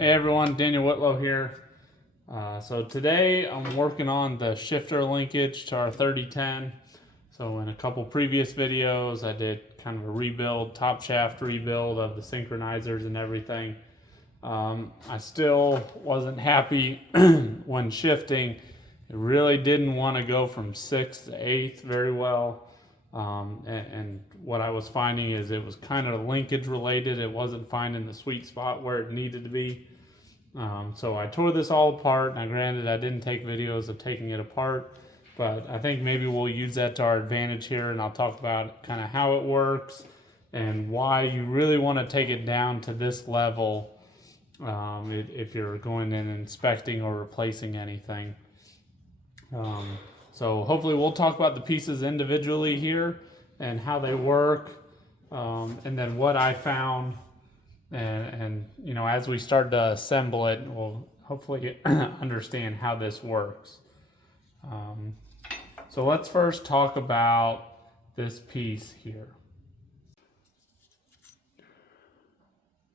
Hey everyone, Daniel Whitlow here. So today I'm working on the shifter linkage to our 3010. So in a couple previous videos I did kind of a rebuild, top shaft rebuild of the synchronizers and everything. I still wasn't happy when shifting. It really didn't want to go from 6th to 8th very well. And what I was finding is it was kind of linkage related. It wasn't finding the sweet spot where it needed to be. So I tore this all apart. Now granted, I didn't take videos of taking it apart, but I think maybe we'll use that to our advantage here, and I'll talk about kind of how it works and why you really want to take it down to this level if you're going in and inspecting or replacing anything. So hopefully we'll talk about the pieces individually here and how they work, and then what I found, and you know, as we start to assemble it, we'll hopefully understand how this works. So let's first talk about this piece here.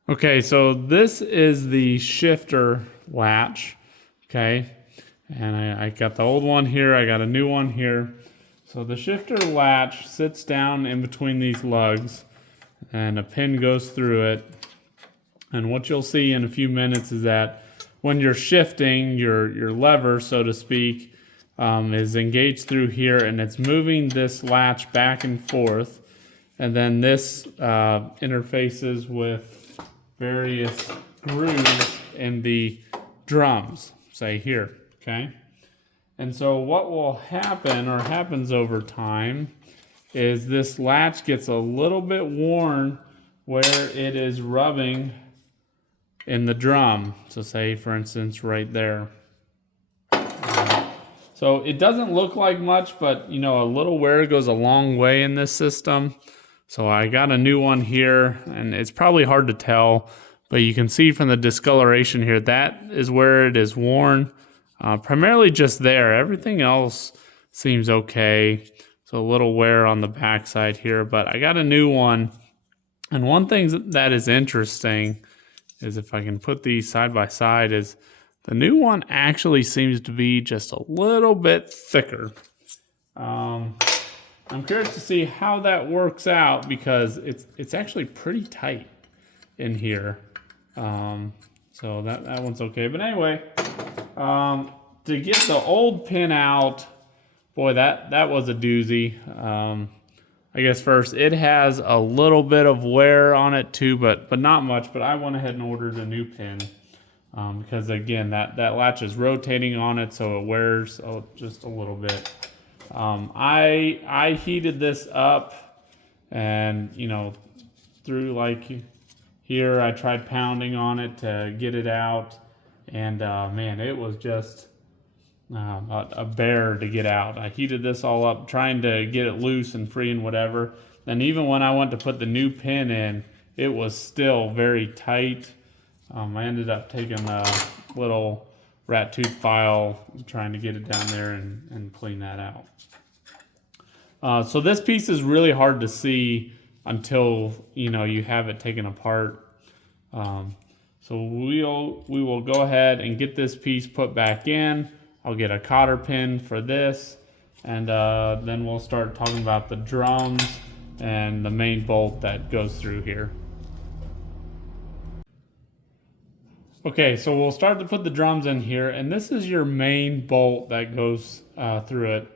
Okay, so this is the shifter latch, okay? And I got the old one here, I got a new one here. So the shifter latch sits down in between these lugs and a pin goes through it. And what you'll see in a few minutes is that when you're shifting, your lever, so to speak, is engaged through here, and it's moving this latch back and forth. And then this interfaces with various grooves in the drums, say here. Okay, and so what will happen, or happens over time, is this latch gets a little bit worn where it is rubbing in the drum. So say, for instance, right there. So it doesn't look like much, but you know, a little wear goes a long way in this system. So I got a new one here, and it's probably hard to tell, but you can see from the discoloration here, that is where it is worn. Primarily just there. Everything else seems okay. So a little wear on the backside here, but I got a new one. And one thing that is interesting is, if I can put these side by side, is the new one actually seems to be just a little bit thicker. I'm curious to see how that works out, because it's actually pretty tight in here. So that one's okay. But anyway, to get the old pin out, boy, that was a doozy. I guess first, it has a little bit of wear on it too, but not much. But I went ahead and ordered a new pin, because again, that latch is rotating on it, so it wears just a little bit. I heated this up, and you know, through like here, I tried pounding on it to get it out, and man, it was just a bear to get out. I heated this all up trying to get it loose and free and whatever. And even when I went to put the new pin in, it was still very tight. I ended up taking a little rat tooth file, trying to get it down there and clean that out. So this piece is really hard to see until you know you have it taken apart. So we will go ahead and get this piece put back in. I'll get a cotter pin for this, and then we'll start talking about the drums and the main bolt that goes through here. Okay, so we'll start to put the drums in here, and this is your main bolt that goes through it.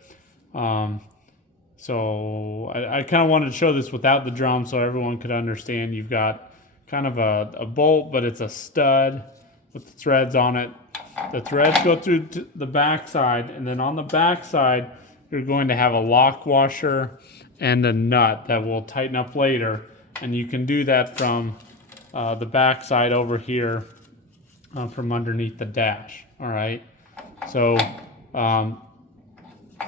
So I kind of wanted to show this without the drum so everyone could understand. You've got kind of a bolt, but it's a stud with the threads on it. The threads go through to the back side, and then on the back side, you're going to have a lock washer and a nut that will tighten up later. And you can do that from the back side over here, from underneath the dash. All right. So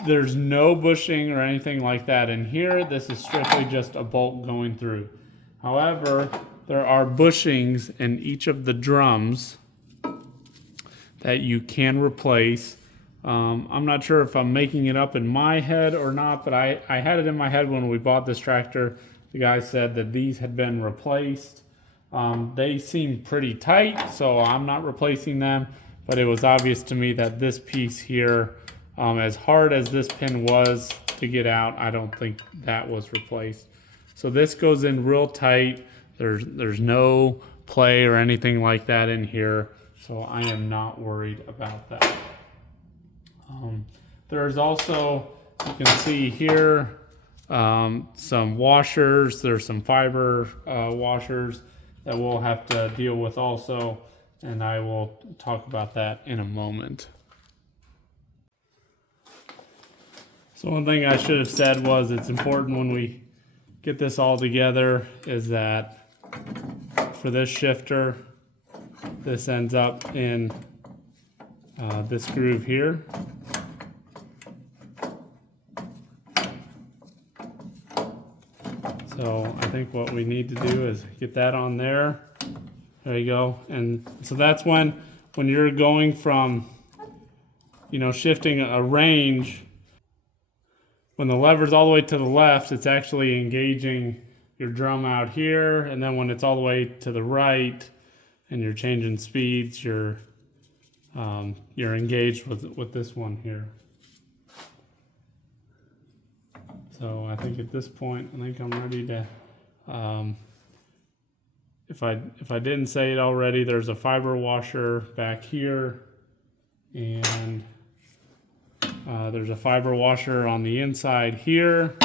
there's no bushing or anything like that in here. This is strictly just a bolt going through. However, there are bushings in each of the drums that you can replace. I'm not sure if I'm making it up in my head or not, but I had it in my head when we bought this tractor. The guy said that these had been replaced. They seem pretty tight, so I'm not replacing them, but it was obvious to me that this piece here, as hard as this pin was to get out, I don't think that was replaced. So this goes in real tight. There's no play or anything like that in here, so I am not worried about that. There's also, you can see here, some washers. There's some fiber washers that we'll have to deal with also, and I will talk about that in a moment. So one thing I should have said was it's important when we get this all together is that for this shifter, this ends up in this groove here. So I think what we need to do is get that on there. There you go. And so that's when you're going from, shifting a range, when the lever's all the way to the left, it's actually engaging your drum out here. And then when it's all the way to the right and you're changing speeds, you're engaged with this one here. So I think at this point, I think I'm ready to, if I didn't say it already, there's a fiber washer back here, and there's a fiber washer on the inside here,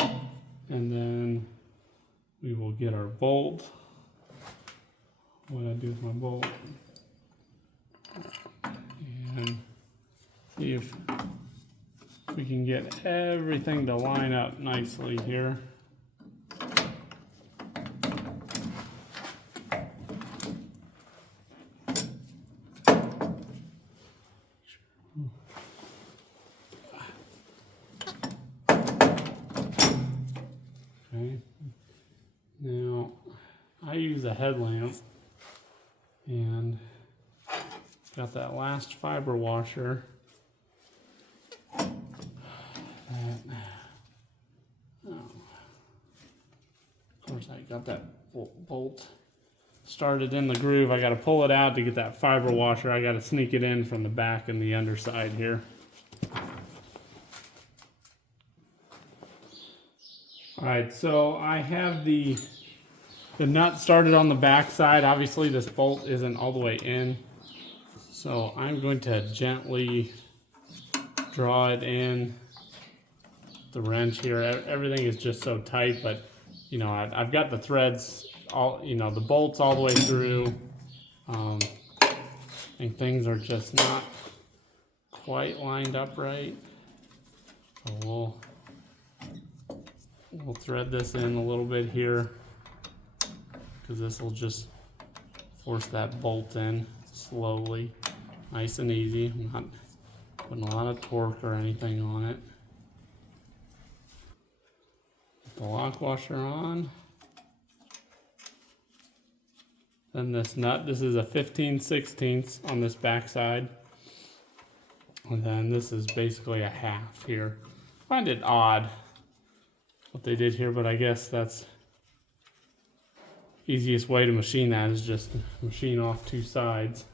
and then we will get our bolt. What do I do with my bolt? And see if we can get everything to line up nicely here. Okay. Now, I use a headlamp and got that last fiber washer. Of course, I got that bolt started in the groove. I got to pull it out to get that fiber washer. I got to sneak it in from the back and the underside here. All right, so I have the nut started on the back side. Obviously, this bolt isn't all the way in, so I'm going to gently draw it in. The wrench here, everything is just so tight, but I've got the threads all, the bolts all the way through, and things are just not quite lined up right. So we'll thread this in a little bit here, because this will just force that bolt in slowly, nice and easy. I'm not putting a lot of torque or anything on it. The lock washer on. Then this nut, this is a 15/16 on this back side. And then this is basically a half here. I find it odd what they did here, but I guess that's easiest way to machine that is just machine off two sides.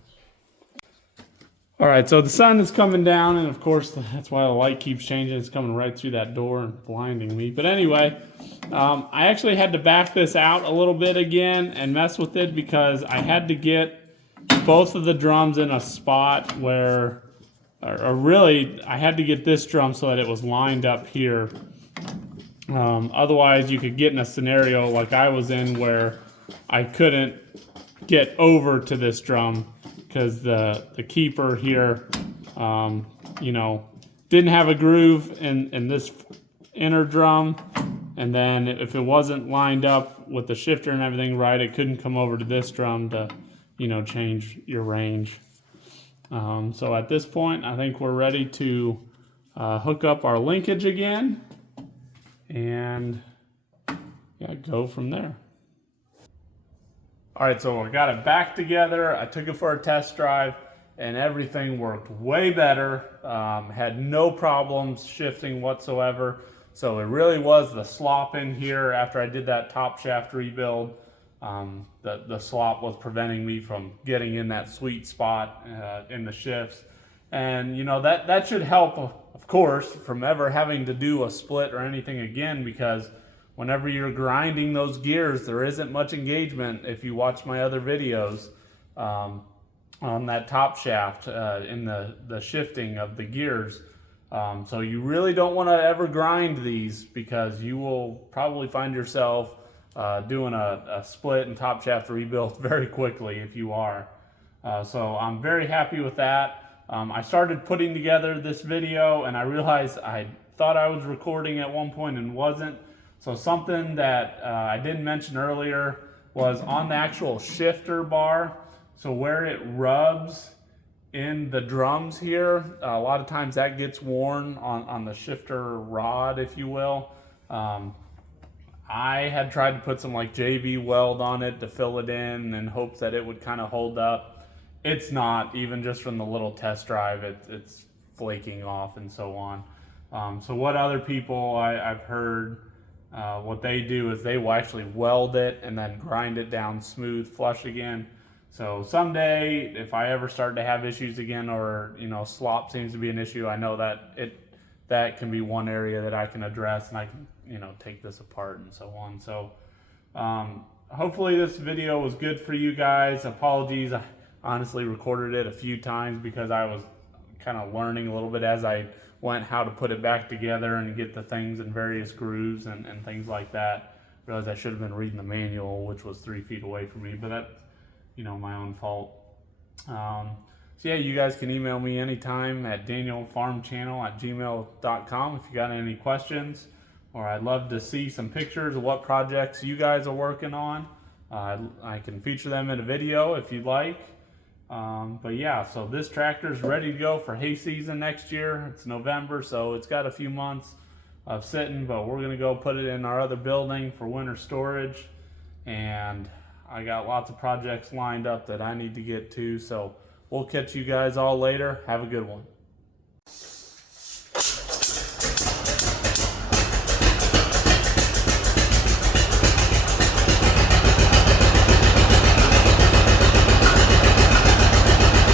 All right, so the sun is coming down, and of course that's why the light keeps changing. It's coming right through that door and blinding me. But anyway, I actually had to back this out a little bit again and mess with it, because I had to get both of the drums in a spot where, or really, I had to get this drum so that it was lined up here. Otherwise, you could get in a scenario like I was in where I couldn't get over to this drum, because the keeper here, didn't have a groove in this inner drum, and then if it wasn't lined up with the shifter and everything right, it couldn't come over to this drum to, change your range. So at this point, I think we're ready to hook up our linkage again, and go from there. All right, so I got it back together. I took it for a test drive, and everything worked way better. Had no problems shifting whatsoever. So it really was the slop in here after I did that top shaft rebuild The slop was preventing me from getting in that sweet spot in the shifts. And you know, that should help, of course, from ever having to do a split or anything again, because whenever you're grinding those gears, there isn't much engagement. If you watch my other videos on that top shaft in the shifting of the gears, so you really don't want to ever grind these, because you will probably find yourself doing a split and top shaft rebuild very quickly if you are. So I'm very happy with that. I started putting together this video and I realized I thought I was recording at one point and wasn't. So something that I didn't mention earlier was on the actual shifter bar. So where it rubs in the drums here, a lot of times that gets worn on the shifter rod, if you will. I had tried to put some like JB weld on it to fill it in hopes that it would kind of hold up. It's not, even just from the little test drive, it's flaking off and so on. So what other people I've heard, what they do is they will actually weld it and then grind it down smooth, flush again. So someday, if I ever start to have issues again, or you know, slop seems to be an issue, I know that can be one area that I can address, and I can, you know, take this apart and so on. So hopefully this video was good for you guys. Apologies, I honestly recorded it a few times because I was kind of learning a little bit as I went how to put it back together and get the things in various grooves and things like that. Realized I should have been reading the manual, which was 3 feet away from me, but that's, you know, my own fault. So yeah, you guys can email me anytime at danielfarmchannel@gmail.com if you got any questions, or I'd love to see some pictures of what projects you guys are working on. I can feature them in a video if you'd like. But yeah, so this tractor is ready to go for hay season next year. It's November, so it's got a few months of sitting, but we're gonna go put it in our other building for winter storage. And I got lots of projects lined up that I need to get to, so we'll catch you guys all later. Have a good one.